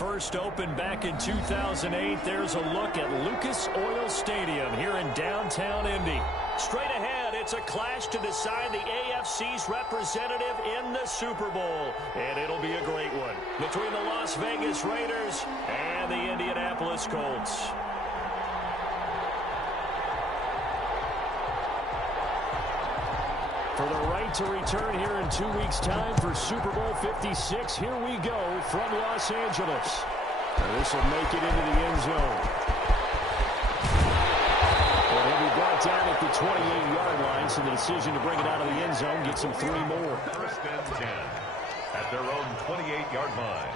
first opened back in 2008. There's a look at Lucas Oil Stadium here in downtown Indy. Straight ahead, it's a clash to decide the AFC's representative in the Super Bowl. And it'll be a great one between the Las Vegas Raiders and the Indianapolis Colts. For the right to return here in 2 weeks' time for Super Bowl 56, here we go from Los Angeles. This will make it into the end zone. Well, he'll be brought down at the 28-yard line, so the decision to bring it out of the end zone gets him 3 more. First and 10 at their own 28-yard line.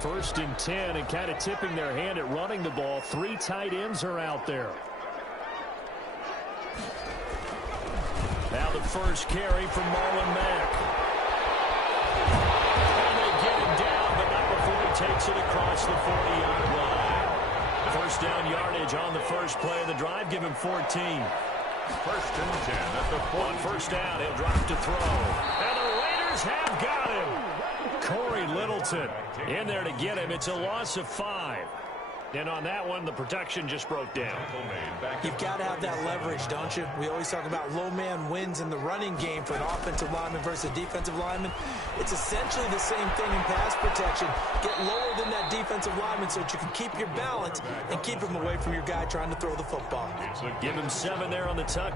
First and 10, and kind of tipping their hand at running the ball. 3 tight ends are out there. Now the first carry from Marlon Mack. And they get him down, but not before he takes it across the 40-yard line. First down yardage on the first play of the drive. Give him 14. First and 10 at the 40. On first down, he'll drop to throw. And the Raiders have got him. Corey Littleton in there to get him. It's a loss of 5. And on that one, the protection just broke down. You've got to have that leverage, don't you? We always talk about low man wins in the running game for an offensive lineman versus a defensive lineman. It's essentially the same thing in pass protection. Get lower than that defensive lineman so that you can keep your balance and keep him away from your guy trying to throw the football. Give him 7 there on the tuck.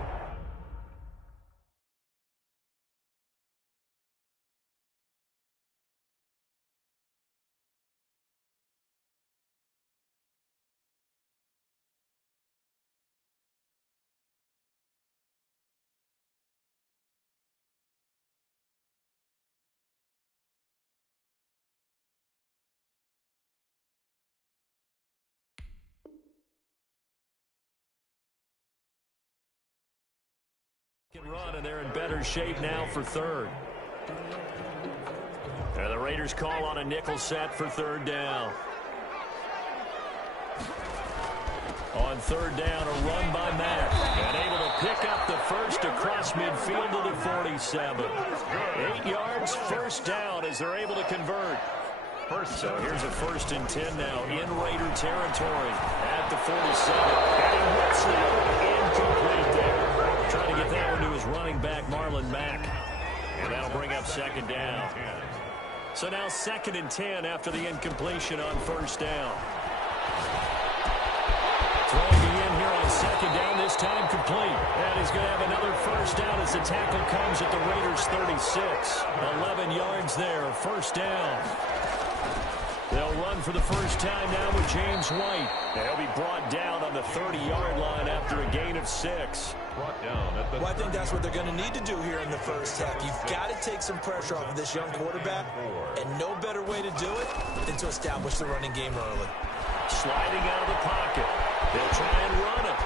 Run, and they're in better shape now for third. And the Raiders call on a nickel set for third down. On third down, a run by Mack. And able to pick up the first across midfield to the 47. 8 yards, first down as they're able to convert. So here's a first and 10 now in Raider territory at the 47. And he whips that incomplete there. Trying to get that one to his running back, Marlon Mack. And that'll bring up second down. So now second and 10 after the incompletion on first down. Throwing it in here on second down, this time complete. And he's going to have another first down as the tackle comes at the Raiders' 36. 11 yards there, first down. They'll run for the first time now with James White. They'll be brought down on the 30-yard line after a gain of 6. Well, I think that's what they're going to need to do here in the first half. You've got to take some pressure off of this young quarterback, and no better way to do it than to establish the running game early. Sliding out of the pocket. They'll try and run it.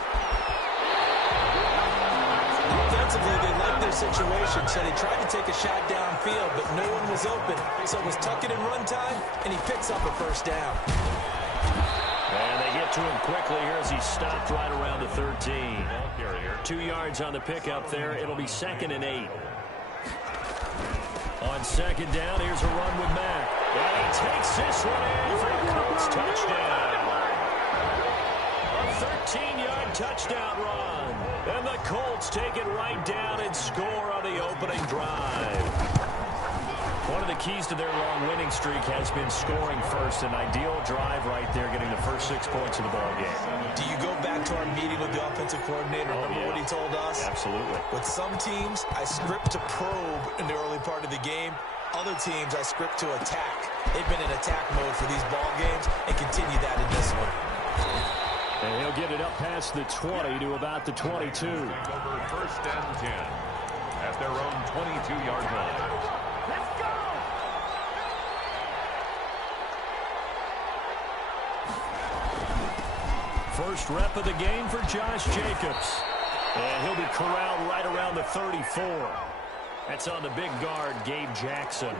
Defensively, they liked their situation, so they tried to take a shot downfield, but no one was open. So it was tuck it and run time, and he picks up a first down. And they get to him quickly here as he stopped right around the 13. 2 yards on the pickup there. It'll be second and 8. On second down, here's a run with Mack. And he takes this one in for a Colts touchdown. A 13-yard touchdown run. And the Colts take it right down and score on the opening drive. One of the keys to their long winning streak has been scoring first. An ideal drive right there, getting the first 6 points of the ball game. Do you go back to our meeting with the offensive coordinator? Remember what he told us? Absolutely. With some teams, I script to probe in the early part of the game. Other teams, I script to attack. They've been in attack mode for these ball games and continue that in this one. And he'll get it up past the 20 to about the 22. Over first and 10 at their own 22-yard line. Let's go! First rep of the game for Josh Jacobs. And he'll be corralled right around the 34. That's on the big guard, Gabe Jackson.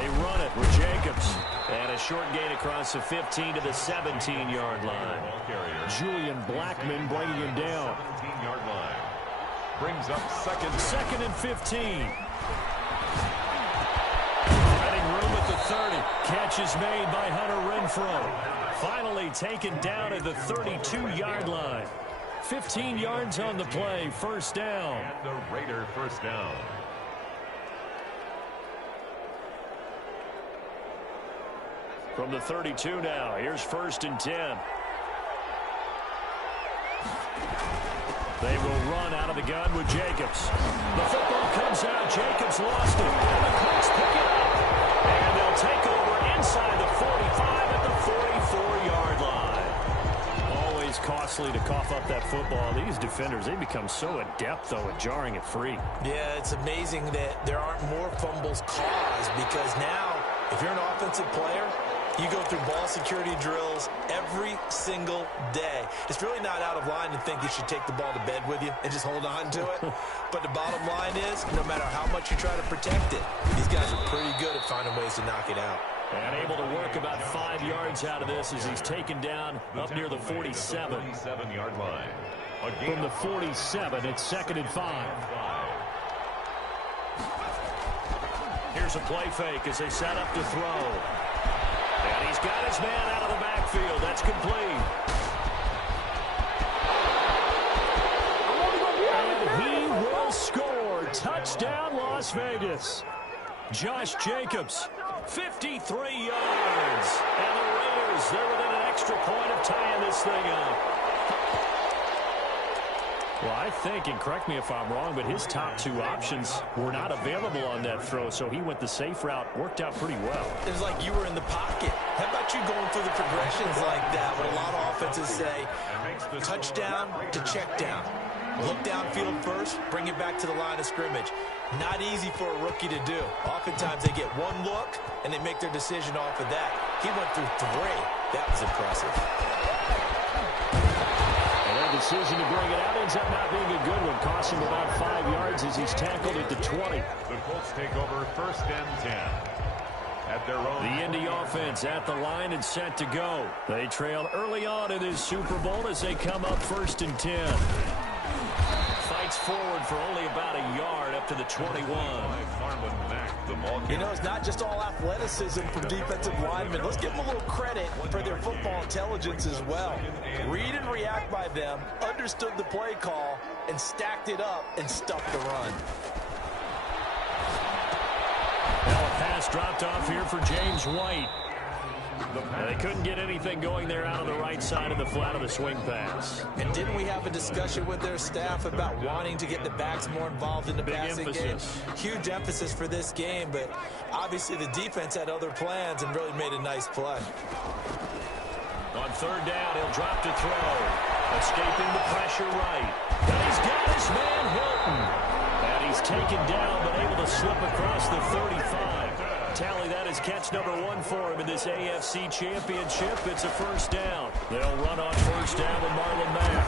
They run it with Jacobs. And a short gain across the 15 to the 17-yard line. Julian Blackman bringing him down. 17-yard line. Brings up second and 15. Running room at the 30. Catch is made by Hunter Renfrow. Finally taken down at the 32-yard line. 15 yards on the play. First down. And the Raider first down. From the 32 now, here's 1st and 10. They will run out of the gun with Jacobs. The football comes out. Jacobs lost it. And the Colts pick it up. And they'll take over inside the 45 at the 44-yard line. Always costly to cough up that football. These defenders, they become so adept, though, at jarring it free. Yeah, it's amazing that there aren't more fumbles caused because now, if you're an offensive player, you go through ball security drills every single day. It's really not out of line to think you should take the ball to bed with you and just hold on to it. But the bottom line is, no matter how much you try to protect it, these guys are pretty good at finding ways to knock it out. And able to work about 5 yards out of this as he's taken down up near the 47. 47-yard line. From the 47, it's 2nd and 5. Here's a play fake as they set up to throw. And he's got his man out of the backfield. That's complete. And he will score. Touchdown, Las Vegas. Josh Jacobs, 53 yards. And the Raiders, they're within an extra point of tying this thing up. Well, I think, and correct me if I'm wrong, but his top 2 options were not available on that throw, so he went the safe route. Worked out pretty well. It was like you were in the pocket. How about you going through the progressions like that when a lot of offenses say touchdown to check down. Look downfield first, bring it back to the line of scrimmage. Not easy for a rookie to do. Oftentimes they get one look and they make their decision off of that. He went through 3. That was impressive. Decision to bring it out ends up not being a good one. Costs him about 5 yards as he's tackled at the 20. The Colts take over 1st and 10. At their own. The Indy offense at the line and set to go. They trailed early on in this Super Bowl as they come up 1st and 10. Fights forward for only about a yard up to the 21. You know, it's not just all athleticism from defensive linemen. Let's give them a little credit for their football intelligence as well. Read and react by them, understood the play call, and stacked it up and stuffed the run. Now a pass dropped off here for James White. They couldn't get anything going there out of the right side of the flat of the swing pass. And didn't we have a discussion with their staff about wanting to get the backs more involved in the passing game? Huge emphasis for this game, but obviously the defense had other plans and really made a nice play. On 3rd down, he'll drop to throw. Escaping the pressure right. And he's got his man Hilton. And he's taken down but able to slip across the 35. Tally that is catch number 1 for him in this AFC Championship. It's a 1st down. They'll run on 1st down with Marlon Mack.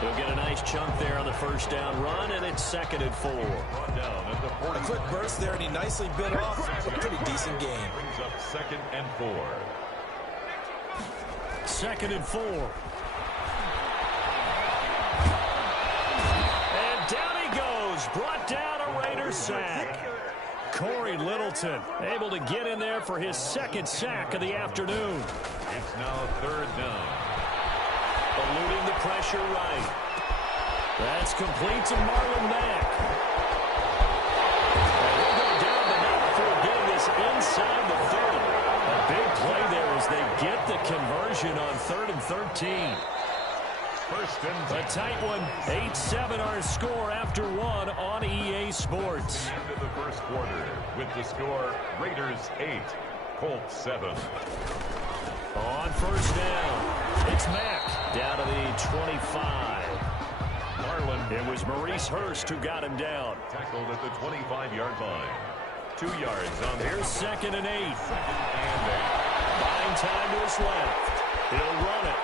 He'll get a nice chunk there on the 1st down run, and it's 2nd and 4. A quick burst there, and he nicely bit off a pretty decent game. Brings up 2nd and 4. 2nd and 4. And down he goes. Brought down a Raiders sack. Corey Littleton able to get in there for his 2nd sack of the afternoon. It's now 3rd down. Eluding the pressure right. That's complete to Marlon Mack. And he'll go down the net for getting this inside the 30. A big play there as they get the conversion on 3rd and 13. 1st and 10. A tight one. 8-7 our score after 1 on EA Sports. End of the 1st quarter with the score Raiders 8, Colts 7. On 1st down, it's Mack down to the 25. Marlon. It was Maurice Hurst who got him down. Tackled at the 25-yard line. 2 yards on the. Here's 2nd and 8. 2nd and 8. Buying time to his left. He'll run it.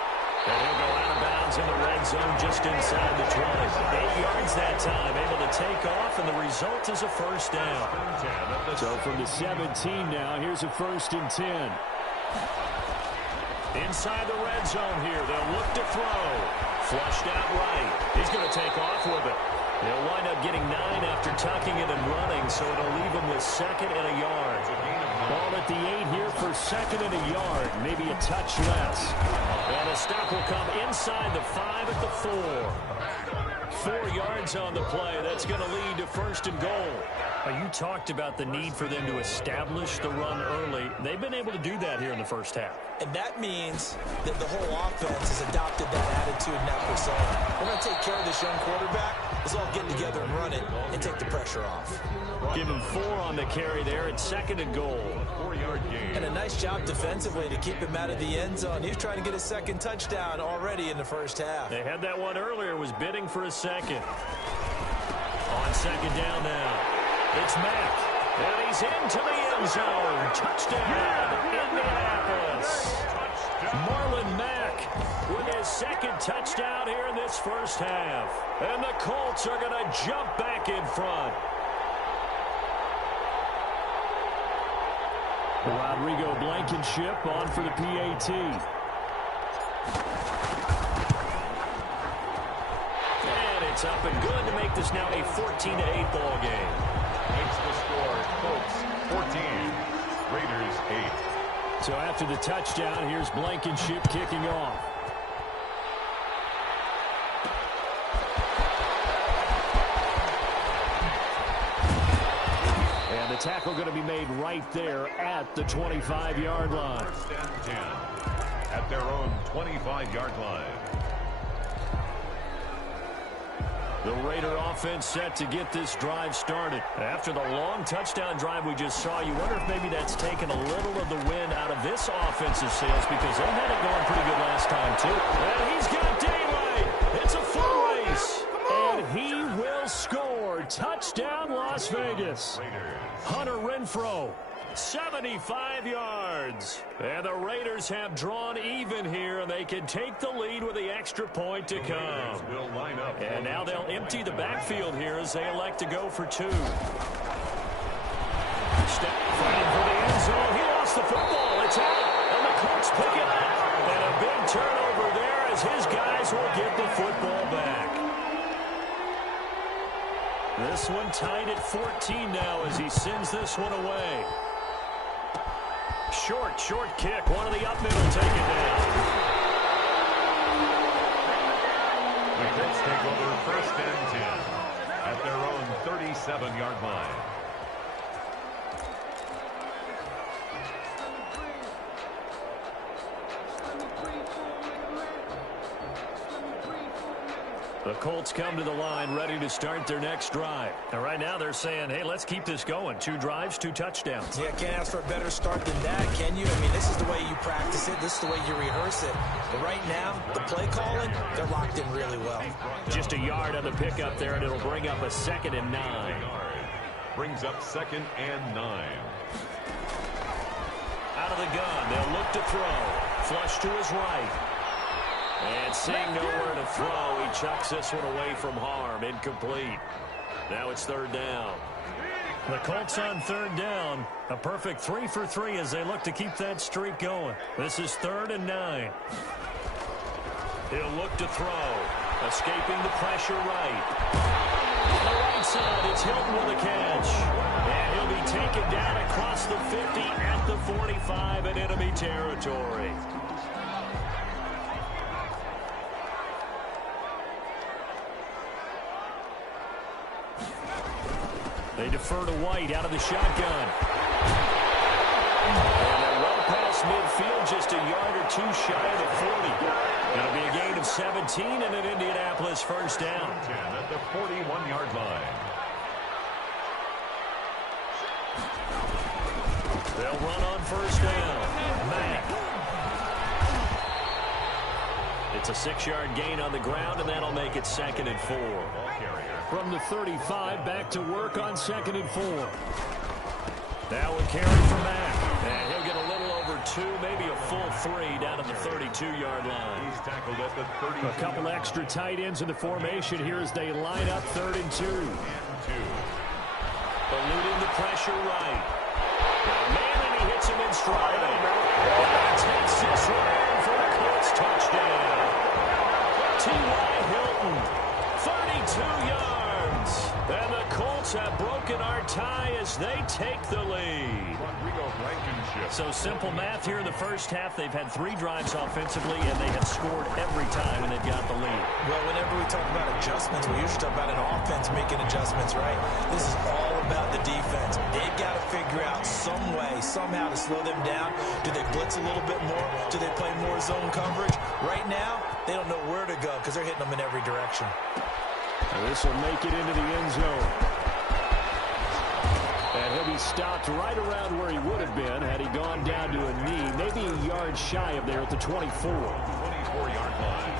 And he'll go out of bounds in the red zone just inside the 20. 8 yards that time, able to take off, and the result is a first down. So from the 17 now, here's a 1st and 10. Inside the red zone here, they'll look to throw. Flushed out right. He's going to take off with it. They'll wind up getting 9 after tucking it and running, so it'll leave him with 2nd and a yard. Ball at the 8 here for 2nd and a yard, maybe a touch less. And a stop will come inside the 5 at the 4. 4 yards on the play. That's going to lead to 1st and goal. You talked about the need for them to establish the run early. They've been able to do that here in the first half. And that means that the whole offense has adopted that attitude and that persona. We're going to take care of this young quarterback. Let's all get together and run it and take the pressure off. Give him 4 on the carry there at 2nd and goal. 4-yard gain. And a nice job defensively to keep him out of the end zone. He was trying to get a 2nd touchdown already in the first half. They had that one earlier, was bidding for a 2nd. On 2nd down now. It's Mack, and he's into the end zone. Touchdown, Indianapolis. Marlon Mack with his 2nd touchdown here in this first half. And the Colts are going to jump back in front. Rodrigo Blankenship on for the PAT. And it's up and good to make this now a 14-8 ball game. Makes the score Colts 14, Raiders 8. So after the touchdown, here's Blankenship kicking off. And the tackle going to be made right there at the 25-yard line. 1st and 10 at their own 25-yard line. The Raider offense set to get this drive started. After the long touchdown drive we just saw, you wonder if maybe that's taken a little of the wind out of this offensive sails because they had it going pretty good last time, too. And he's got daylight. It's a full race. And he will score. Touchdown, Las Vegas. Hunter Renfrow, 75 yards. And the Raiders have drawn even here, and they can take the lead with the extra point to come. And now they'll empty the backfield here as they elect to go for 2. Step fighting for the end zone. He lost the football. It's out, and the Colts pick it up. And a big turnover there as his guys will get the football back. This one tied at 14 now as he sends this one away. Short kick. One of the up middle take it down. The Colts take over 1st and 10 at their own 37-yard line. The Colts come to the line ready to start their next drive. And right now they're saying, hey, let's keep this going. 2 drives, 2 touchdowns. Yeah, can't ask for a better start than that, can you? I mean, this is the way you practice it. This is the way you rehearse it. But right now, the play calling, they're locked in really well. Just a yard on the pickup there, and it'll bring up a 2nd and 9. Brings up 2nd and 9. Out of the gun, they'll look to throw. Flush to his right. And seeing nowhere to throw, he chucks this one away from harm. Incomplete. Now it's 3rd down. The Colts on 3rd down. A perfect 3 for 3 as they look to keep that streak going. This is 3rd and 9. He'll look to throw. Escaping the pressure right. On the right side, it's Hilton with a catch. And he'll be taken down across the 50 at the 45 in enemy territory. They defer to White out of the shotgun. And they're well past midfield, just a yard or 2 shy of the 40. It'll be a gain of 17 and an Indianapolis 1st down. 10 at the 41-yard line. They'll run on 1st down. Mack. It's a 6-yard gain on the ground, and that'll make it 2nd and 4. From the 35, back to work on 2nd and 4. That would carry for Mack. And he'll get a little over 2, maybe a full 3 down at the 32-yard line. He's tackled at the 32. A couple extra tight ends in the formation here as they line up 3rd and 2. Eluding the pressure right. Man, and he hits him in stride. Takes this one in for a Colts touchdown. T.Y. Hilton, 32 yards. And the Colts have broken our tie as they take the lead. So simple math here in the first half. They've had 3 drives offensively, and they have scored every time, and they've got the lead. Well, whenever we talk about adjustments, we usually talk about an offense making adjustments, right? This is all about the defense. They've got to figure out some way, somehow to slow them down. Do they blitz a little bit more? Do they play more zone coverage? Right now, they don't know where to go because they're hitting them in every direction. This will make it into the end zone. And he'll be stopped right around where he would have been had he gone down to a knee, maybe a yard shy of there at the 24-yard line.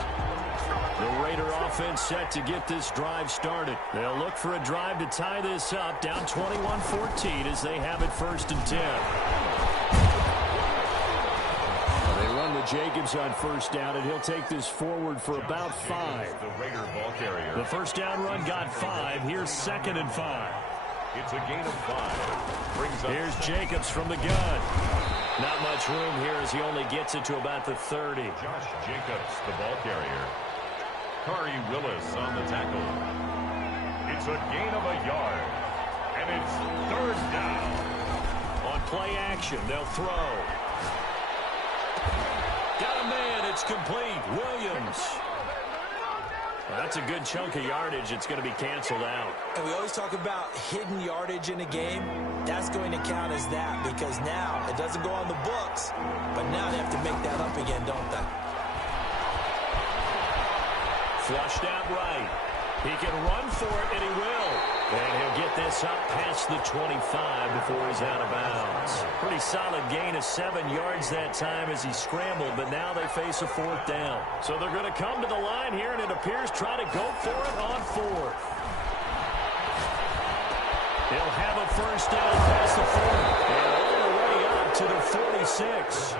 The Raider offense set to get this drive started. They'll look for a drive to tie this up, down 21-14 as they have it 1st and 10. They run with Jacobs on 1st down, and he'll take this forward for about 5. The Raider ball carrier. The 1st down run got 5. Here's 2nd and 5. It's a gain of 5. Here's Jacobs from the gun. Not much room here as he only gets it to about the 30. Josh Jacobs, the ball carrier. Kari Willis on the tackle. It's a gain of a yard. And it's 3rd down. On play action, they'll throw. Got a man, it's complete. Williams. Well, that's a good chunk of yardage. It's going to be canceled out. And we always talk about hidden yardage in a game. That's going to count as that because now it doesn't go on the books, but now they have to make that up again, don't they? Flushed out right. He can run for it, and he will. And he'll get this up past the 25 before he's out of bounds. Pretty solid gain of 7 yards that time as he scrambled, but now they face a 4th down. So they're going to come to the line here, and it appears try to go for it on 4th. He'll have a 1st down past the 40, and all the way up to the 46.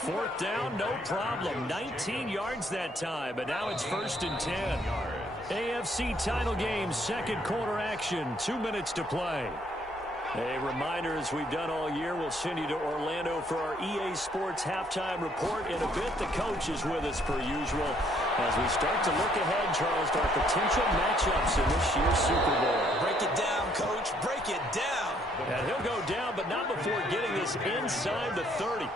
4th down, no problem. 19 yards that time, but now it's 1st and 10. AFC title game, 2nd quarter action, 2 minutes to play. A reminder, as we've done all year, we'll send you to Orlando for our EA Sports halftime report. In a bit, the coach is with us per usual as we start to look ahead, Charles, to our potential matchups in this year's Super Bowl. Break it down, Coach. Break it down. And he'll go down, but not before getting this inside the 30.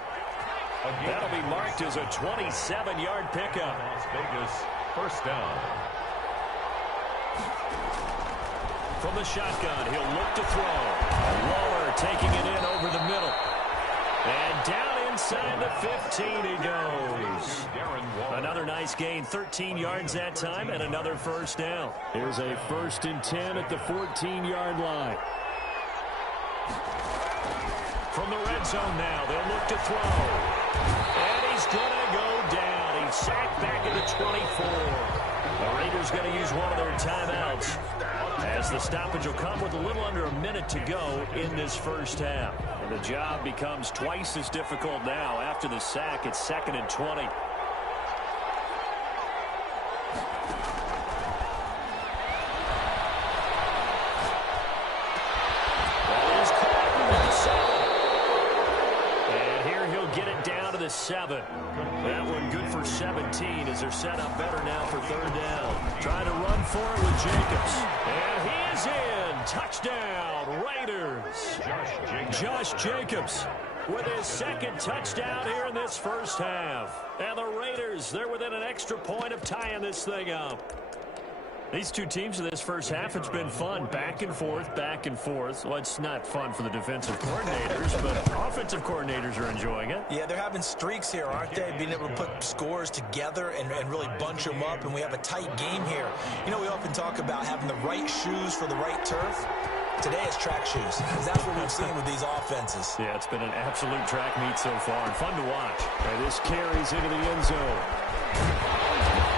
That'll be marked as a 27-yard pickup. Las Vegas, 1st down. From the shotgun, he'll look to throw. Waller taking it in over the middle. And down inside the 15 he goes. Another nice gain, 13 yards that time, and another 1st down. Here's a 1st and 10 at the 14-yard line. From the red zone now, they'll look to throw. And he's going to go down. He's sacked back at the 24. The Raiders going to use one of their timeouts as the stoppage will come with a little under a minute to go in this 1st half. And the job becomes twice as difficult now after the sack. It's 2nd and 20. The 7. That one good for 17 as they're set up better now for 3rd down. Trying to run for it with Jacobs. And he is in. Touchdown, Raiders. Josh Jacobs with his 2nd touchdown here in this 1st half. And the Raiders, they're within an extra point of tying this thing up. These two teams in this 1st half, it's been fun. Back and forth, back and forth. Well, it's not fun for the defensive coordinators, but offensive coordinators are enjoying it. Yeah, they're having streaks here, aren't they? Being able to put scores together and really bunch them up, and we have a tight game here. You know, we often talk about having the right shoes for the right turf. Today it's track shoes, because that's what we've seen with these offenses. Yeah, it's been an absolute track meet so far, and fun to watch. And this carries into the end zone.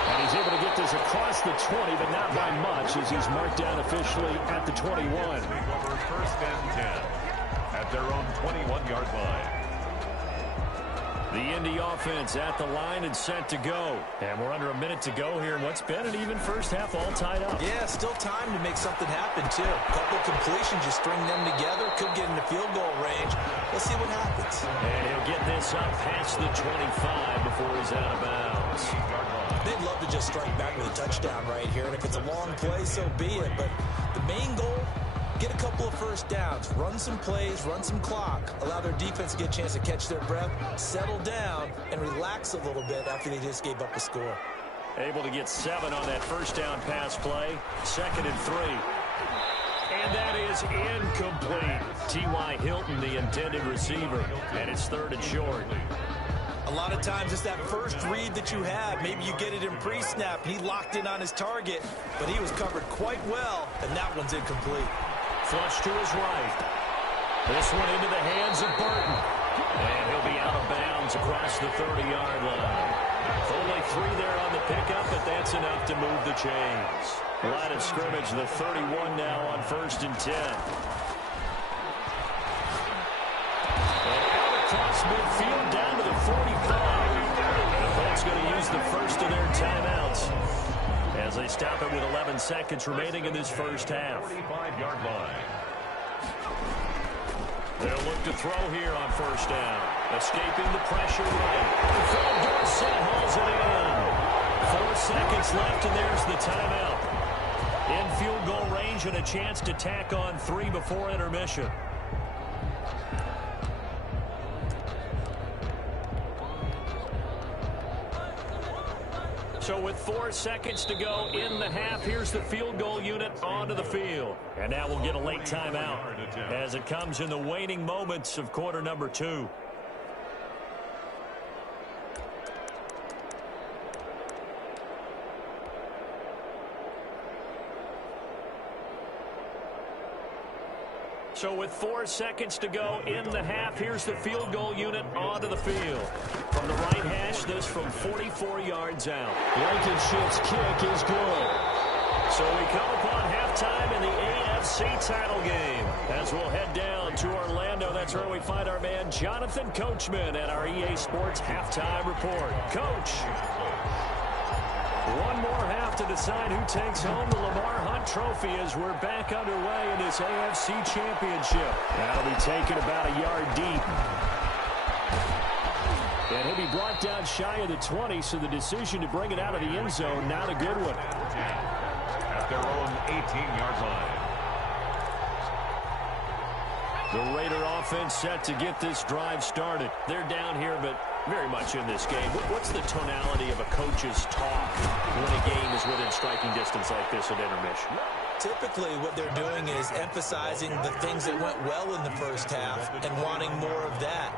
And he's able to get this across the 20, but not by much as he's marked down officially at the 21. 1st and 10 at their own 21-yard line. The Indy offense at the line and set to go. And we're under a minute to go here in what's been an even first half, all tied up. Yeah, still time to make something happen, too. A couple completions, you string them together, could get into field goal range. Let's see what happens. And he'll get this up past the 25 before he's out of bounds. They'd love to just strike back with a touchdown right here, and if it's a long play, so be it. But the main goal, get a couple of first downs, run some plays, run some clock, allow their defense to get a chance to catch their breath, settle down, and relax a little bit after they just gave up a score. Able to get 7 on that first down pass play. 2nd and 3. And that is incomplete. T.Y. Hilton, the intended receiver. And it's 3rd and short. A lot of times it's that first read that you have. Maybe you get it in pre-snap, and he locked in on his target, but he was covered quite well, and that one's incomplete. Flush to his right. This one into the hands of Burton. And he'll be out of bounds across the 30-yard line. Only 3 there on the pickup, but that's enough to move the chains. Line of scrimmage, the 31 now on 1st and 10. Across midfield down to the 45. The Colts going to use the first of their timeouts as they stop it with 11 seconds remaining in this first half. 45-yard line. They'll look to throw here on 1st down. Escaping the pressure right. Phil Dorsett hauls it in. 4 seconds left, and there's the timeout. In field goal range and a chance to tack on 3 before intermission. So with 4 seconds to go in the half, here's the field goal unit onto the field. And now we'll get a late timeout as it comes in the waning moments of quarter number 2. So with 4 seconds to go in the half, here's the field goal unit onto the field. From the right hash, this from 44 yards out. Blankenship's kick is good. So we come upon halftime in the AFC title game. As we'll head down to Orlando, that's where we find our man Jonathan Coachman at our EA Sports Halftime Report. Coach. One more half to decide who takes home the Lamar Hunt Trophy as we're back underway in this AFC Championship. That'll be taken about a yard deep. And he'll be brought down shy of the 20, so the decision to bring it out of the end zone, not a good one. At their own 18-yard line. The Raider offense set to get this drive started. They're down here, but very much in this game. What's the tonality of a coach's talk when a game is within striking distance like this at intermission? Typically, what they're doing is emphasizing the things that went well in the first half and wanting more of that.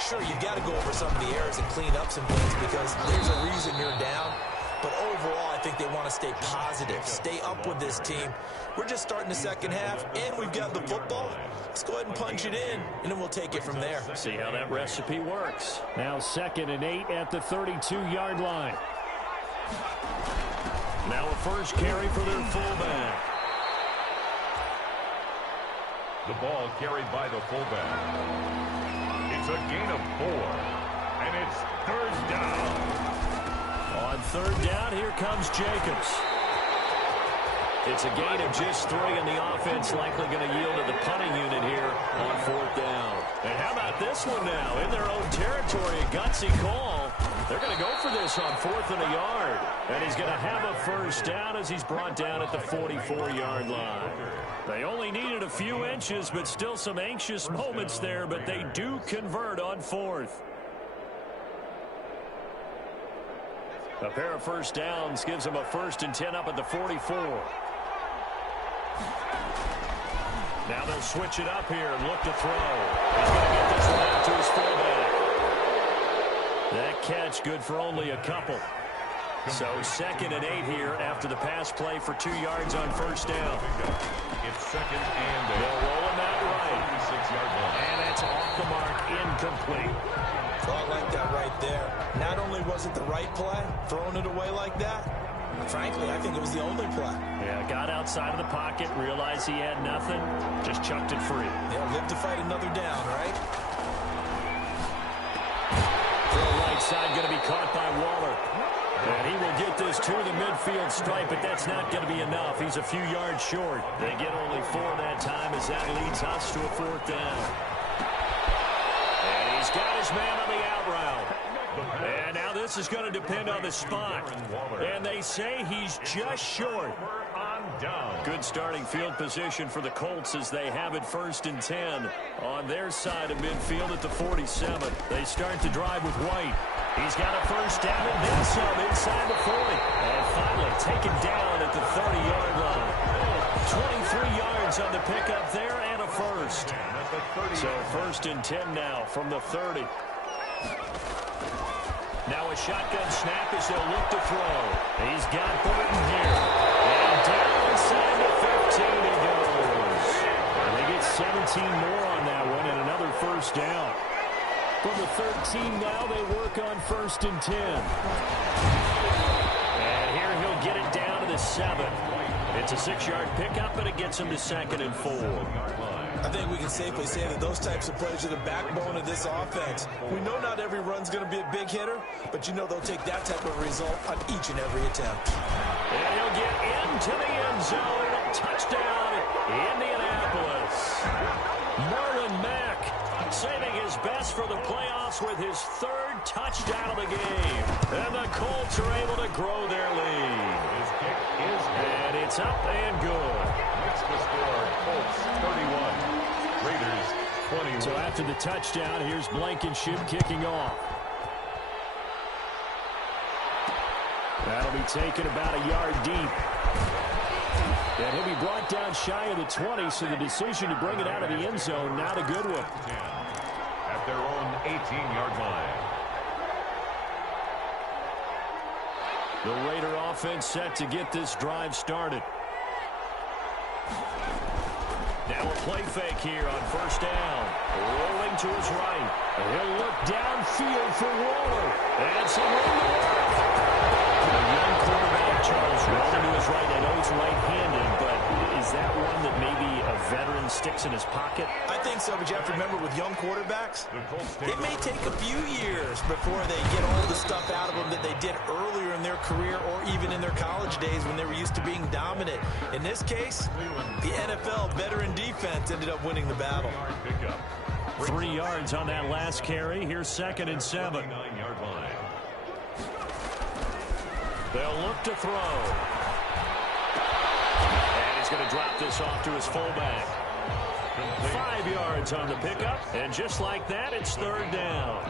Sure, you've got to go over some of the errors and clean up some things because there's a reason you're down. But overall, I think they want to stay positive, stay up with this team. We're just starting the second half, and we've got the football. Let's go ahead and punch it in, and then we'll take it from there. See how that recipe works. Now 2nd and 8 at the 32-yard line. Now a first carry for their fullback. The ball carried by the fullback. It's a gain of 4, and it's 3rd down. On 3rd down, here comes Jacobs. It's a gain of just 3, and the offense likely going to yield to the punting unit here on 4th down. And how about this one now? In their own territory, a gutsy call. They're going to go for this on 4th and a yard. And he's going to have a first down as he's brought down at the 44-yard line. They only needed a few inches, but still some anxious moments there, but they do convert on 4th. A pair of first downs gives them a 1st and 10 up at the 44. Now they'll switch it up here and look to throw. He's going to get this one out to his fullback. That catch good for only a couple. So 2nd and 8 here after the pass play for 2 yards on 1st down. It's 2nd and 8. They'll roll him out right. 36-yard line. And that's off the mark, incomplete. So I like that right there. Not only was it the right play, throwing it away like that, frankly, I think it was the only play. Yeah, got outside of the pocket, realized he had nothing, just chucked it free. They'll live to fight another down, right? Throw inside, going to be caught by Waller. And he will get this to the midfield stripe, but that's not going to be enough. He's a few yards short. They get only 4 that time as that leads us to a 4th down. And he's got his man on the out route. And now this is going to depend on the spot. And they say he's just short. Good starting field position for the Colts as they have it 1st and 10 on their side of midfield at the 47. They start to drive with White. He's got a 1st down and then some inside the 40. And finally taken down at the 30-yard line. 23 yards on the pickup there and a 1st. So 1st and 10 now from the 30. Now a shotgun snap as they'll look to throw. He's got Burton here. And down inside the 15 he goes. And they get 17 more on that one and another 1st down. From the 13 now, they work on 1st and 10. And here he'll get it down to the 7. It's a 6-yard pickup, and it gets him to 2nd and 4. I think we can safely say that those types of plays are the backbone of this offense. We know not every run's going to be a big hitter, but you know they'll take that type of result on each and every attempt. And he'll get into the end zone. Touchdown, Indianapolis. Marlon Mack saving his best for the playoffs with his 3rd touchdown of the game. And the Colts are able to grow their lead. His kick is good. And it's up and good. That's the score. Colts 31. Raiders 21. So after the touchdown, here's Blankenship kicking off. That'll be taken about a yard deep. And he'll be brought down shy of the 20, so the decision to bring it out of the end zone, not a good one. At their own 18-yard line. The Raider offense set to get this drive started. Now a play fake here on 1st down. Rolling to his right. He'll look downfield for Waller. And some room to work. The young quarterback, Charles, rolling to his right. I know he's right-handed, but is that one that maybe a veteran sticks in his pocket? I think so, but you have to remember with young quarterbacks, it may take a few years before they get all the stuff out of them that they did earlier in their career or even in their college days when they were used to being dominant. In this case, the NFL veteran defense ended up winning the battle. 3 yards on that last carry. Here's 2nd and 7. 9-yard line. They'll look to throw. And he's going to drop this off to his fullback. 5 yards on the pickup. And just like that, it's 3rd down.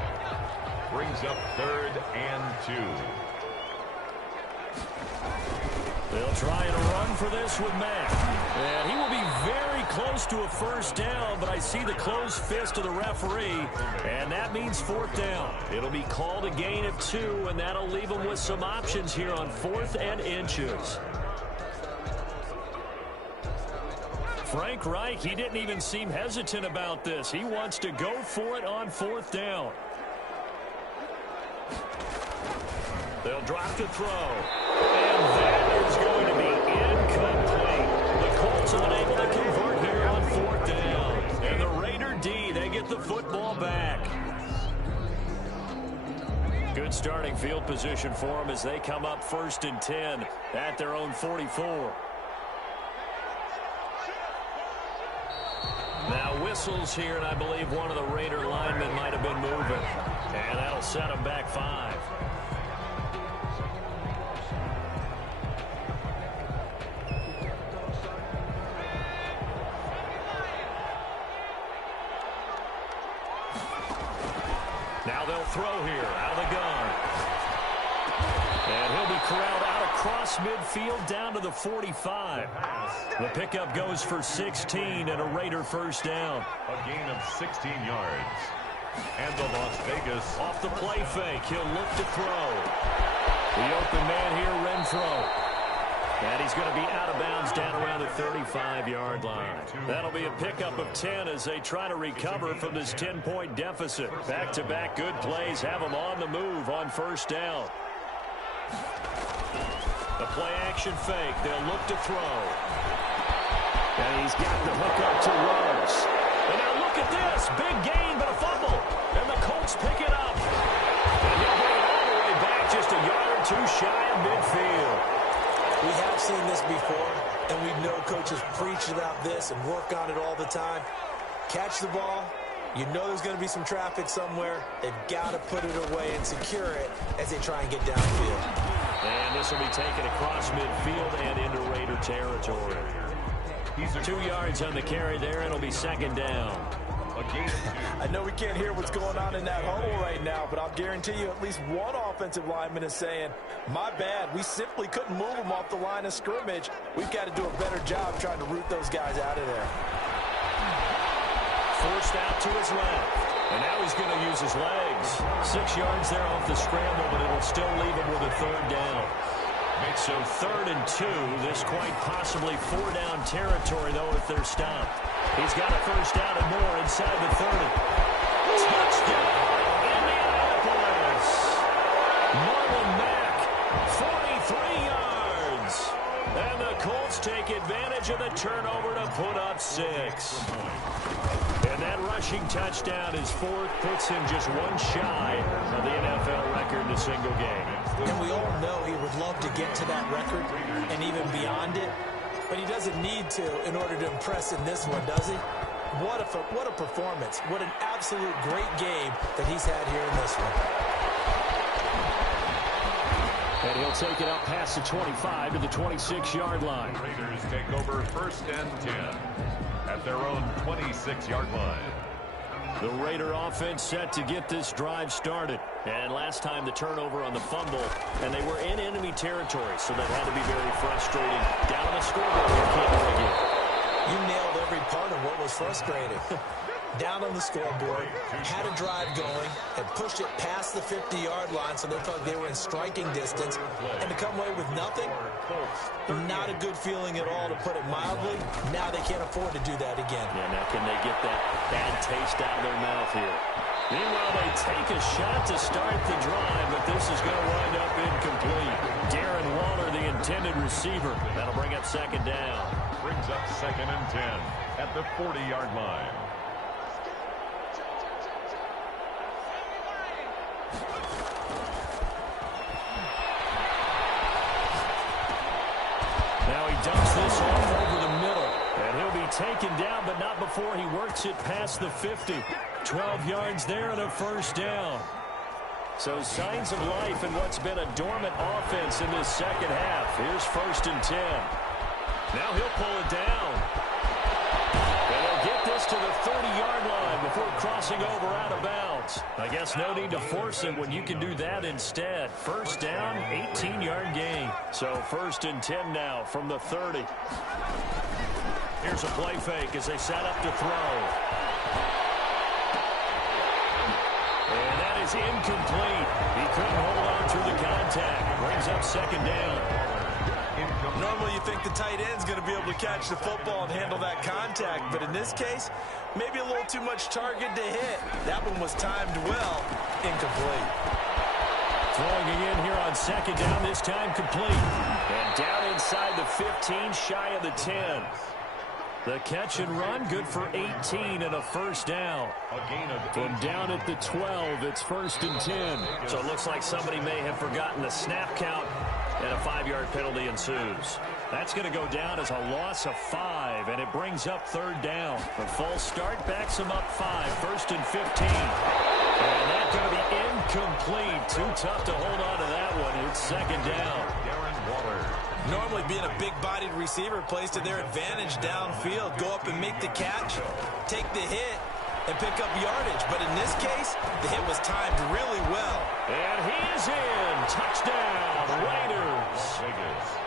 Brings up 3rd and 2. They'll try and run for this with Mack. And he will be very close to a 1st down, but I see the closed fist of the referee, and that means 4th down. It'll be called a gain of 2, and that'll leave them with some options here on 4th and inches. Frank Reich, he didn't even seem hesitant about this. He wants to go for it on 4th down. They'll drop to throw. And that is going to be incomplete. The Colts unable to convert here on 4th down. And the Raider D, they get the football back. Good starting field position for them as they come up 1st and 10 at their own 44. Now whistles here, and I believe one of the Raider linemen might have been moving. And that'll set them back 5. Now they'll throw here out of the gun. And he'll be corralled out across midfield down to the 45. The pickup goes for 16 and a Raider 1st down. A gain of 16 yards. And the Las Vegas off the play fake. He'll look to throw. The open man here, Renfro. And he's going to be out of bounds down around the 35-yard line. That'll be a pickup of 10 as they try to recover from this 10-point deficit. Back-to-back good plays have them on the move on 1st down. The play-action fake. They'll look to throw. And he's got the hook up to Rose. And now look at this. Big gain, but a fumble. And the Colts pick it up. And he'll go too shy of midfield. We have seen this before, and we know coaches preach about this and work on it all the time. Catch the ball. You know there's going to be some traffic somewhere. They've got to put it away and secure it as they try and get downfield. And this will be taken across midfield and into Raider territory. He's 2 yards on the carry there. It'll be second down. I know we can't hear what's going on in that huddle right now, but I'll guarantee you at least one offensive lineman is saying, my bad, we simply couldn't move them off the line of scrimmage. We've got to do a better job trying to root those guys out of there. Forced out to his left. And now he's going to use his legs. 6 yards there off the scramble, but it'll still leave him with a third down. So 3rd and 2. This quite possibly 4-down territory, though, if they're stopped. He's got a first down and more inside the 30. Touchdown, Indianapolis. Marlon Mack, 43 yards. And the Colts take advantage of the turnover to put up 6. And that rushing touchdown is 4th, puts him just one shy of the NFL record in a single game. And we all know he would love to get to that record and even beyond it, but he doesn't need to in order to impress in this one, does he? What a performance. What an absolute great game that he's had here in this one. And he'll take it up past the 25 to the 26-yard line. Raiders take over 1st and 10 at their own 26-yard line. The Raider offense set to get this drive started. And last time the turnover on the fumble, and they were in enemy territory, so that had to be very frustrating. Down on the scoreboard, you can't argue. You nailed every part of what was frustrating. Down on the scoreboard, had a drive going, had pushed it past the 50-yard line so they felt like they were in striking distance, and to come away with nothing, not a good feeling at all, to put it mildly. Now they can't afford to do that again. Yeah, now can they get that bad taste out of their mouth here? Meanwhile, they take a shot to start the drive, but this is going to wind up incomplete. Darren Waller, the intended receiver. That'll bring up second down. Brings up 2nd and 10 at the 40-yard line. Now he dumps this off over the middle, and he'll be taken down, but not before he works it past the 50. 12 yards there and a first down. So signs of life in what's been a dormant offense in this second half. Here's 1st and 10. Now he'll pull it down. And he'll get this to the 30-yard line before crossing over out of bounds. I guess no need to force it when you can do that instead. First down, 18-yard gain. So 1st and 10 now from the 30. Here's a play fake as they set up to throw. And that is incomplete. He couldn't hold on through the contact. Brings up second down. Normally you think the tight end's going to be able to catch the football and handle that contact, but in this case, maybe a little too much target to hit. That one was timed well. Incomplete. Throwing again here on second down, this time complete. And down inside the 15, shy of the 10. The catch and run, good for 18 and a first down. From down at the 12, it's 1st and 10. So it looks like somebody may have forgotten the snap count, and a 5-yard penalty ensues. That's going to go down as a loss of 5, and it brings up 3rd down. The false start backs them up 5, 1st and 15. And that's going to be incomplete. Too tough to hold on to that one. It's second down. Darren Waller. Normally being a big-bodied receiver plays to their advantage downfield. Go up and make the catch, take the hit, and pick up yardage. But in this case, the hit was timed really well. And he is in. Touchdown, Raiders.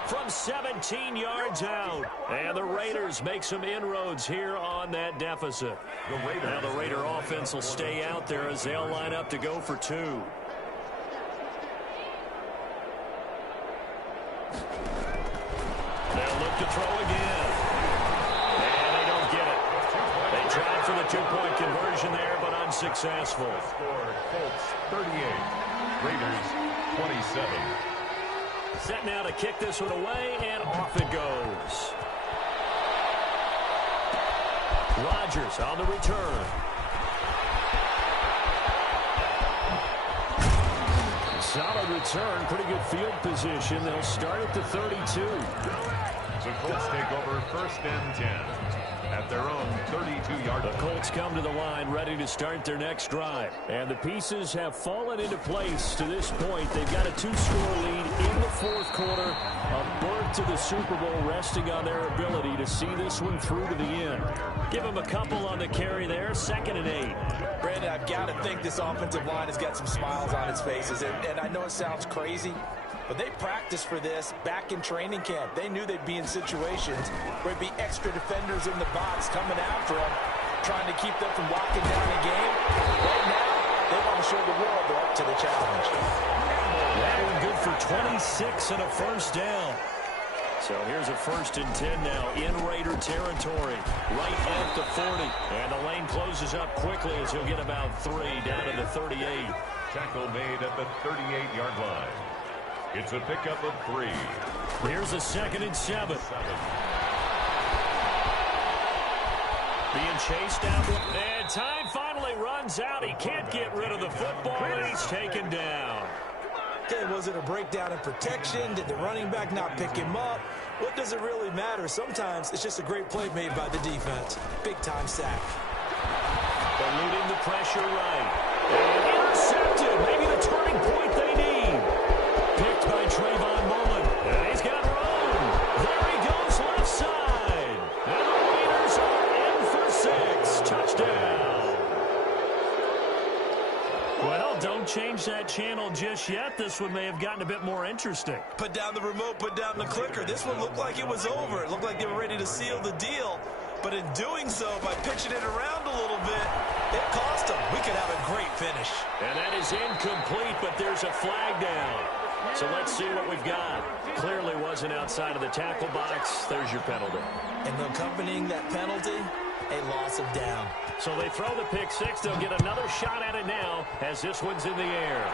From 17 yards out. And the Raiders make some inroads here on that deficit. Now the Raider offense will stay out there as they'll line up to go for 2. They'll look to throw again. And they don't get it. They tried for the 2-point conversion there, but unsuccessful. Score, Colts 38, Raiders 27. Set now to kick this one away, and off it goes. Rodgers on the return. Solid return, pretty good field position. They'll start at the 32. The Colts take over 1st and 10 at their own 32-yard line. The Colts come to the line ready to start their next drive. And the pieces have fallen into place to this point. They've got a 2-score lead in the 4th quarter. A berth to the Super Bowl resting on their ability to see this one through to the end. Give them a couple on the carry there. 2nd and 8. Brandon, I've got to think this offensive line has got some smiles on its faces. And I know it sounds crazy, but they practiced for this back in training camp. They knew they'd be in situations where there'd be extra defenders in the box coming after them, trying to keep them from locking down the game. Right now, they want to show the world they're up to the challenge. That one good for 26 and a 1st down. So here's a 1st and 10 now in Raider territory, right at the 40. And the lane closes up quickly as he'll get about 3 down to the 38. Tackle made at the 38-yard line. It's a pickup of 3. Here's a 2nd and 7. Being chased down. And time finally runs out. He can't get rid of the football, and he's taken down. Okay, was it a breakdown in protection? Did the running back not pick him up? What does it really matter? Sometimes it's just a great play made by the defense. Big-time sack. Eluding the pressure right. And intercepted. Maybe the turning point they need. Picked by Trayvon Mullen. And he's got room. There he goes left side. And the Raiders are in for 6. Touchdown. Well, don't change that channel just yet. This one may have gotten a bit more interesting. Put down the remote, put down the clicker. This one looked like it was over. It looked like they were ready to seal the deal. But in doing so, by pitching it around a little bit, it cost them. We could have a great finish. And that is incomplete, but there's a flag down. So let's see what we've got. Clearly wasn't outside of the tackle box. There's your penalty. And accompanying that penalty, a loss of down. So they throw the pick 6. They'll get another shot at it now as this one's in the air.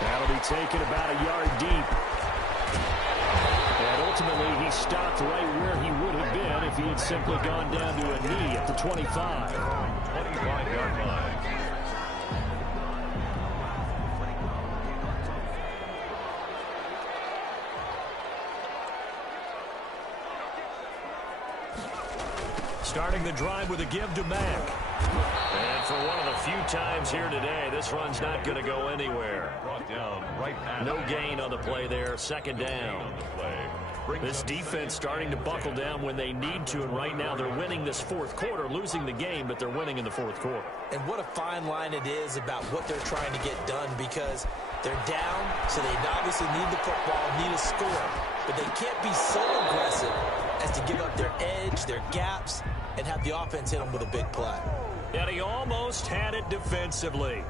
That'll be taken about a yard deep. And ultimately, he stopped right where he would have been if he had simply gone down to a knee at the 25. 25-yard line. Starting the drive with a give to Mack. And for one of the few times here today, this run's not going to go anywhere. Brought down right past. No gain on the play there. 2nd down. This defense starting to buckle down when they need to, and right now they're winning this 4th quarter, losing the game, but they're winning in the 4th quarter. And what a fine line it is about what they're trying to get done, because they're down, so they obviously need the football, need a score, but they can't be so aggressive as to give up their edge, their gaps, and have the offense hit them with a big play. And he almost had it defensively.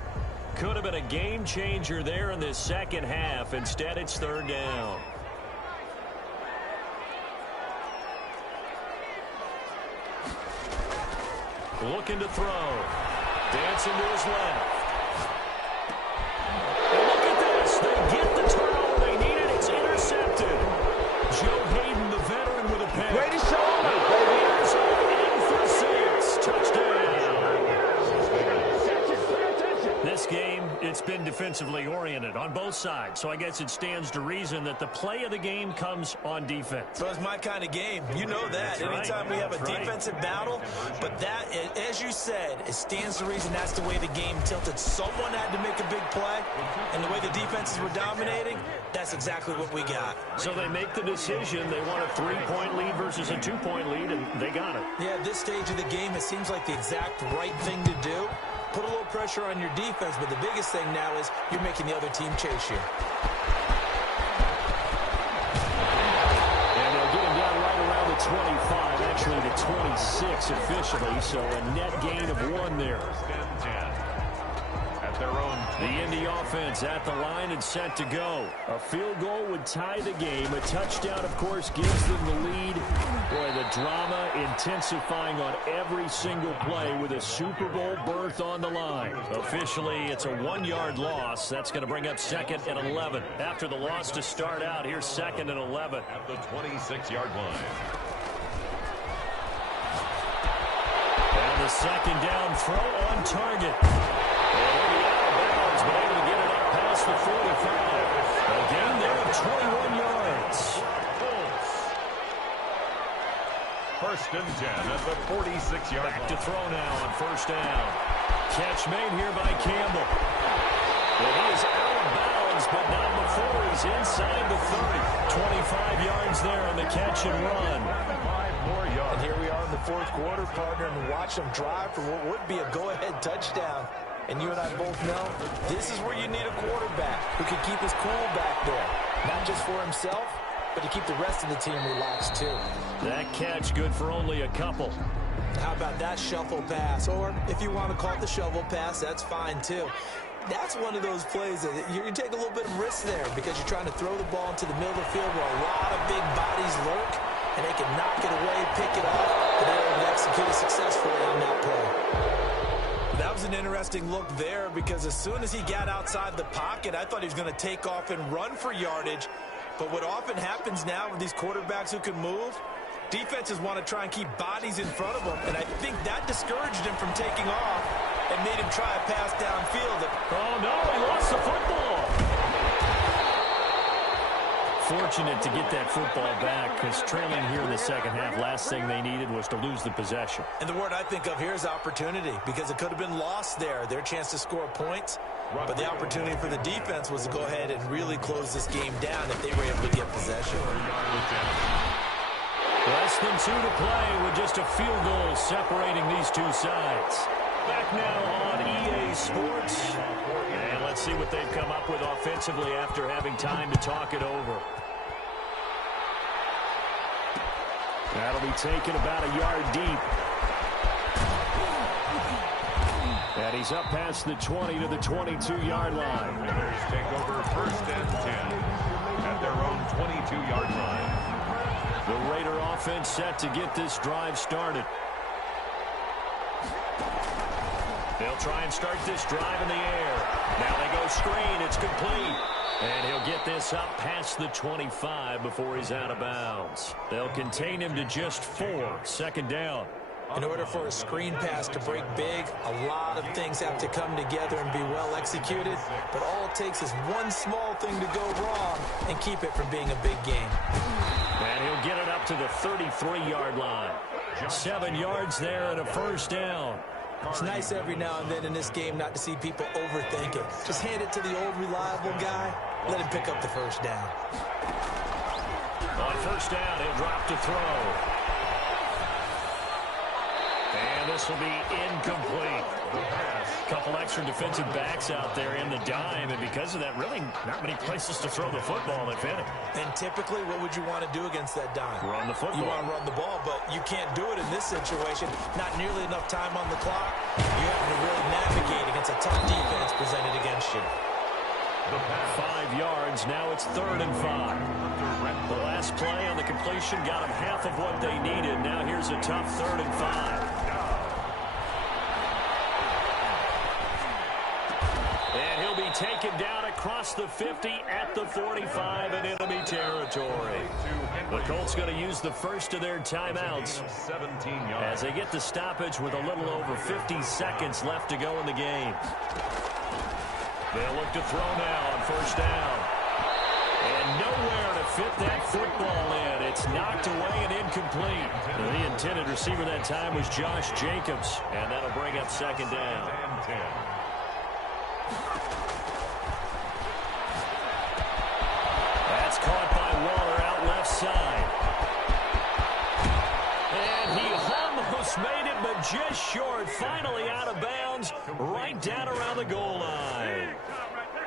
Could have been a game changer there in this 2nd half. Instead, it's 3rd down. Looking to throw. Dancing to his left. And look at this. They get the turnover they needed. It's intercepted. Joe Hayden, the veteran, with a pick. Brady Shaw. The Raiders are in for 6. Touchdown. This game, it's been defensively oriented on both sides, so I guess it stands to reason that the play of the game comes on defense. So it's my kind of game. You know that. That's right. Anytime we have a That's right. defensive battle, but that, as you said, it stands to reason that's the way the game tilted. Someone had to make a big play, and the way the defenses were dominating, that's exactly what we got. So they make the decision. They want a 3-point lead versus a 2-point lead, and they got it. Yeah, at this stage of the game, it seems like the exact right thing to do. Put a little pressure on your defense, but the biggest thing now is you're making the other team chase you. And they'll get him down right around the 25, actually the 26 officially, so a net gain of 1 there. 10 at their own. The Indy offense at the line and set to go. A field goal would tie the game. A touchdown, of course, gives them the lead. Boy, the drama intensifying on every single play with a Super Bowl berth on the line. Officially, it's a 1-yard loss. That's going to bring up 2nd and 11. After the loss to start out, here's 2nd and 11. At the 26-yard line. And the 2nd down throw on target. And out of bounds, but able to get it up past First and 10 at the 46-yard line. Back to throw now on first down. Catch made here by Campbell. Well, he is out of bounds, but not before he's inside the 30. 25 yards there on the catch and run. 5 more yards. And here we are in the fourth quarter, partner, and watch them drive for what would be a go-ahead touchdown. And you and I both know this is where you need a quarterback who can keep his cool back there. Not just for himself, but to keep the rest of the team relaxed too. That catch good for only a couple. How about that shuffle pass? Or if you want to call it the shovel pass, that's fine too. That's one of those plays that you take a little bit of risk there because you're trying to throw the ball into the middle of the field where a lot of big bodies lurk, and they can knock it away, pick it off, and they're able to execute it successfully on that play. That was an interesting look there because as soon as he got outside the pocket, I thought he was going to take off and run for yardage. But what often happens now with these quarterbacks who can move, defenses want to try and keep bodies in front of them, and I think that discouraged him from taking off and made him try a pass downfield. Oh, no, he lost the football. Fortunate to get that football back because trailing here in the second half, last thing they needed was to lose the possession. And the word I think of here is opportunity because it could have been lost there, their chance to score points. But the opportunity for the defense was to go ahead and really close this game down if they were able to get possession. Less than 2 to play with just a field goal separating these two sides. Back now on EA Sports. And let's see what they've come up with offensively after having time to talk it over. That'll be taken about a yard deep. And he's up past the 20 to the 22-yard line. Raiders take over first and 10 at their own 22-yard line. The Raider offense set to get this drive started. They'll try and start this drive in the air. Now they go screen. It's complete. And he'll get this up past the 25 before he's out of bounds. They'll contain him to just 4. Second down. In order for a screen pass to break big, a lot of things have to come together and be well executed. But all it takes is one small thing to go wrong and keep it from being a big game. And he'll get it up to the 33-yard line. 7 yards there and a first down. It's nice every now and then in this game not to see people overthink it. Just hand it to the old reliable guy. Let him pick up the first down. On first down, he'll drop to throw. And this will be incomplete. Couple extra defensive backs out there in the dime, and because of that, really not many places to throw the football, if any. And typically, what would you want to do against that dime? Run the football. You want to run the ball, but you can't do it in this situation. Not nearly enough time on the clock. You have to really navigate against a tough defense presented against you. 5 yards. Now it's 3rd and 5. The last play on the completion got them half of what they needed. Now here's a tough 3rd and 5. And he'll be taken down across the 50 at the 45 in enemy territory. The Colts going to use the first of their timeouts as they get the stoppage with a little over 50 seconds left to go in the game. They'll look to throw now on first down. And nowhere to fit that football in. It's knocked away and incomplete. The intended receiver that time was Josh Jacobs. And that'll bring up second down. That's caught by Waller out left side. And he almost made it, but just short. Finally out of bounds, right down around the goal line.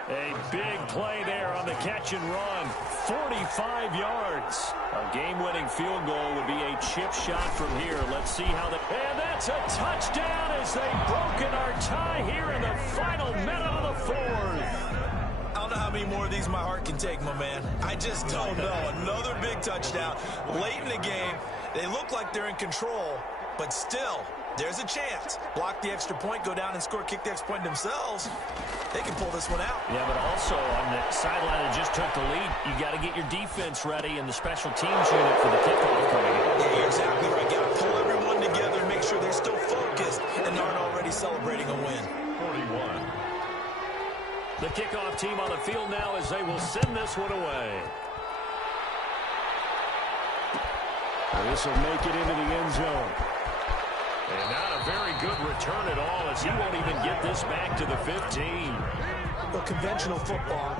A big play there on the catch and run. 45 yards. A game-winning field goal would be a chip shot from here. Let's see how that... And that's a touchdown as they've broken our tie here in the final minute of the fourth. I don't know how many more of these my heart can take, my man. I just don't know. Another big touchdown. Late in the game, they look like they're in control, but still, there's a chance. Block the extra point, go down and score, kick the extra point themselves. They can pull this one out. Yeah, but also on the sideline that just took the lead, you got to get your defense ready and the special teams unit for the kickoff coming in. Yeah, you're exactly right. Got to pull everyone together and make sure they're still focused and aren't already celebrating a win. 41. The kickoff team on the field now as they will send this one away. This will make it into the end zone. And not a very good return at all, as he won't even get this back to the 15. Well, conventional football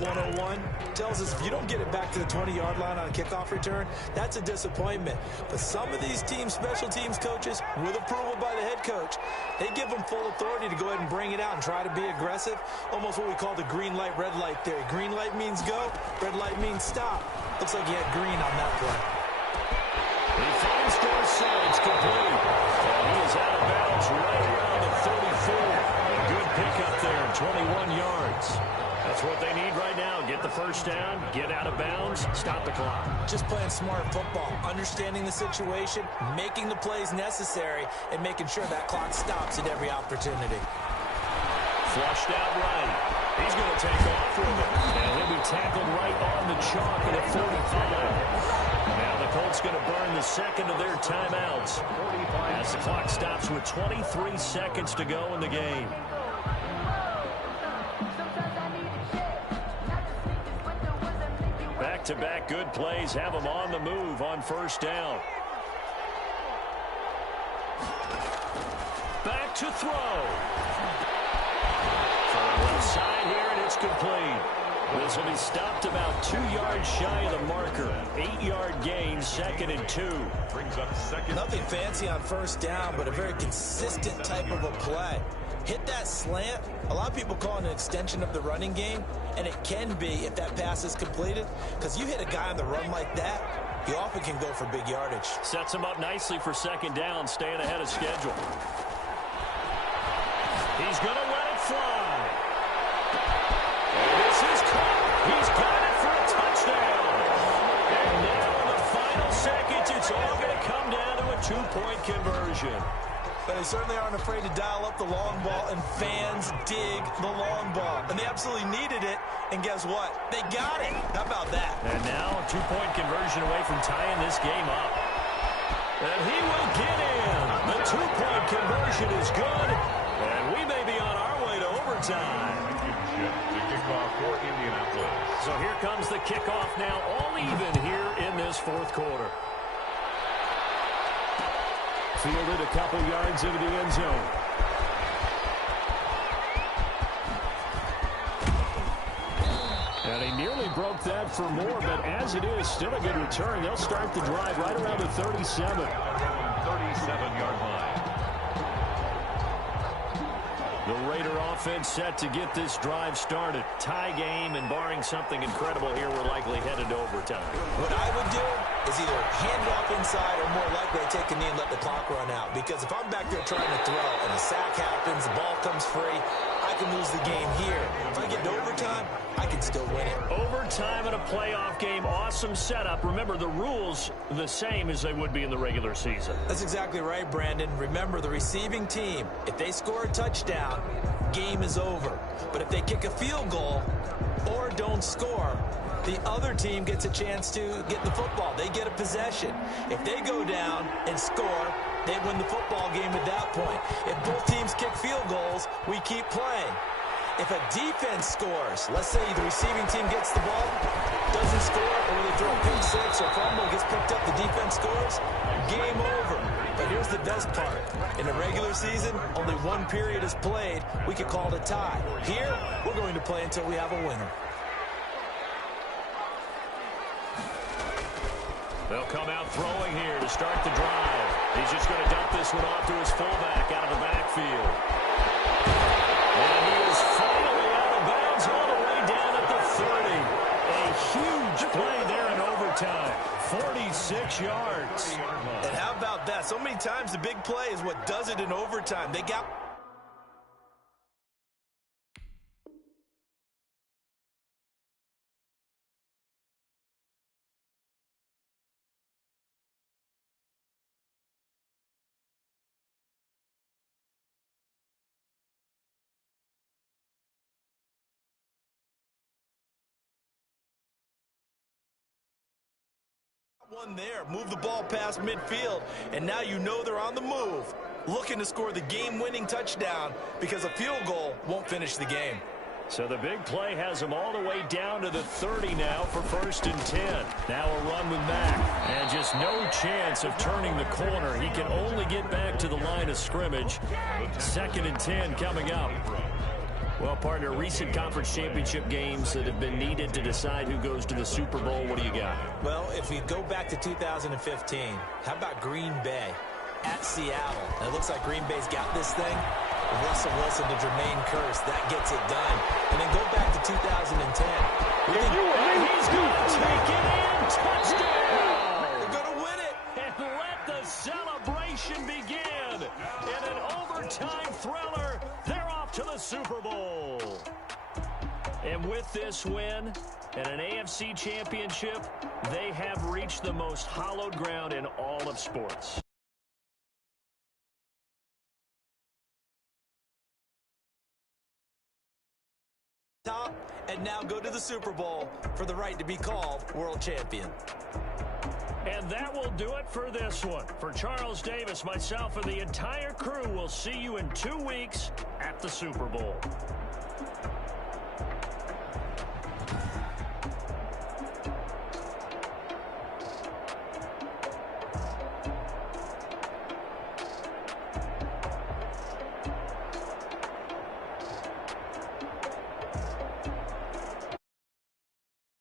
101, tells us if you don't get it back to the 20-yard line on a kickoff return, that's a disappointment. But some of these teams, special teams coaches, with approval by the head coach, they give them full authority to go ahead and bring it out and try to be aggressive, almost what we call the green light, red light theory. Green light means go, red light means stop. Looks like he had green on that play. He finds Dorsey. It's complete. And he is out of bounds right around the 34. A good pickup there, 21 yards. That's what they need right now. Get the first down, get out of bounds, stop the clock. Just playing smart football, understanding the situation, making the plays necessary, and making sure that clock stops at every opportunity. Flushed out right. He's going to take off with it. And he'll be tackled right on the chalk at 45. Now the Colts going to burn the second of their timeouts as the clock stops with 23 seconds to go in the game. Back-to-back good plays have them on the move on first down. Back to throw. From the left side here, and it's complete. This will be stopped about 2 yards shy of the marker. 8-yard gain, 2nd and 2. Brings up second. Nothing fancy on first down, but a very consistent type of a play. Hit that slant. A lot of people call it an extension of the running game, and it can be if that pass is completed, because you hit a guy on the run like that, he often can go for big yardage. Sets him up nicely for second down, staying ahead of schedule. He's going to let it fly. And this is caught. He's got it for a touchdown. And now in the final seconds, it's all going to come down to a 2-point conversion. But they certainly aren't afraid to dial up the long ball, and fans dig the long ball. And they absolutely needed it, and guess what? They got it. How about that? And now a 2-point conversion away from tying this game up. And he will get in. The 2-point conversion is good, and we may be on our way to overtime. The kickoff for Indianapolis. So here comes the kickoff now, all even here in this fourth quarter. Fielded a couple yards into the end zone. And he nearly broke that for more, but as it is, still a good return. They'll start the drive right around the 37. 37-yard line. The Raider offense set to get this drive started. Tie game, and barring something incredible here, we're likely headed to overtime. What I would do is either hand it off inside or more likely take a knee and let the clock run out. Because if I'm back there trying to throw and a sack happens, the ball comes free, I can lose the game here. If I get to overtime, I can still win it. Overtime in a playoff game, awesome setup. Remember, the rules the same as they would be in the regular season. That's exactly right, Brandon. Remember, the receiving team, if they score a touchdown, game is over. But if they kick a field goal or don't score, the other team gets a chance to get the football. They get a possession. If they go down and score, they win the football game at that point. If both teams kick field goals, we keep playing. If a defense scores, let's say the receiving team gets the ball, doesn't score, or they throw a pick six or fumble, gets picked up, the defense scores, game over. But here's the best part. In a regular season, only one period is played. We could call it a tie. Here, we're going to play until we have a winner. They'll come out throwing here to start the drive. He's just going to dump this one off to his fullback out of the backfield. And he is finally out of bounds all the way down at the 30. A huge play there in overtime. 46 yards. And how about that? So many times the big play is what does it in overtime. They got... one there, move the ball past midfield, and now you know they're on the move, looking to score the game-winning touchdown because a field goal won't finish the game. So the big play has him all the way down to the 30 now for 1st and 10. Now a run with Mack. And just no chance of turning the corner. He can only get back to the line of scrimmage. 2nd and 10 coming up. Well, partner, recent conference championship games that have been needed to decide who goes to the Super Bowl. What do you got? Well, if we go back to 2015, how about Green Bay at Seattle? It looks like Green Bay's got this thing. Russell Wilson to Jermaine Kearse, that gets it done. And then go back to 2010. He's going to take it in. Touchdown! They're going to win it. And let the celebration begin. In an overtime thriller, they're off to the Super Bowl. And with this win and an AFC championship, they have reached the most hallowed ground in all of sports. Top, and now go to the Super Bowl for the right to be called world champion. And that will do it for this one. For Charles Davis, myself, and the entire crew, will see you in 2 weeks at the Super Bowl.